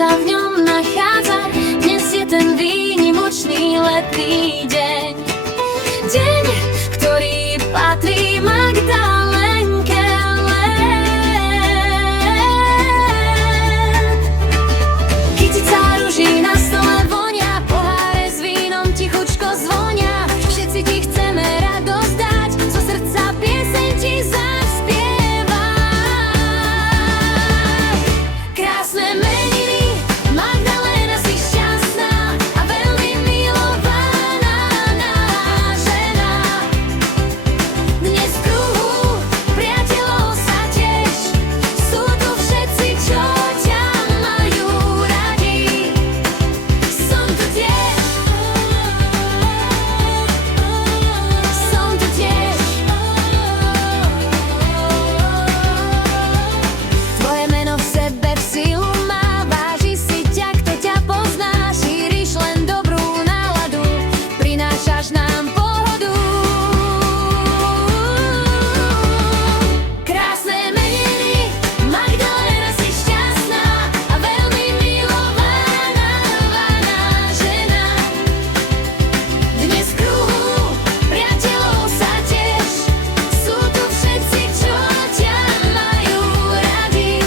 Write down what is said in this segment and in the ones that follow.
sa v ňom nachádza. Dnes je ten výnimočný letný deň. Deň, ktorý patrí Magdalenke. Kytica ruží na stole vonia, poháre s vínom tichučko zvonia. Všetci ti chceme radosť dať, zo srdca pieseň ti zaspievať. Krásne meniny, Magdalena, si šťastná a veľmi milovaná žena. Dnes v kruhu priateľov sa teš, sú tu všetci, čo ťa majú radi. Som tu tiež, som tu tiež. Tvoje meno v sebe v silu má, váži si ťa, kto ťa pozná. Šíriš len dobrú náladu, prinášaš nám pohodu. Krásne meniny, Magdalena, si šťastná a veľmi milovaná žena. Dnes v kruhu priateľov sa teš, sú tu všetci, čo ťa majú radi.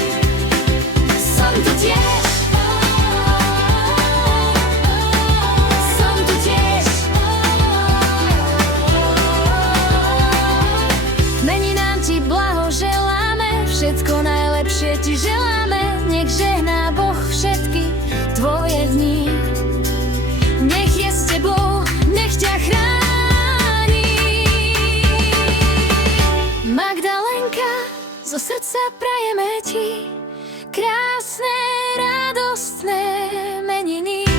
Som tu tiež, som tu tiež. Meninám ti blahoželáme, všetko najlepšie ti želáme. Nech žehná Boh všetky tvoje dni. Nech je s tebou, nech ťa chráni. Magdalenka, zo srdca prajeme ti krásne, radostné meniny.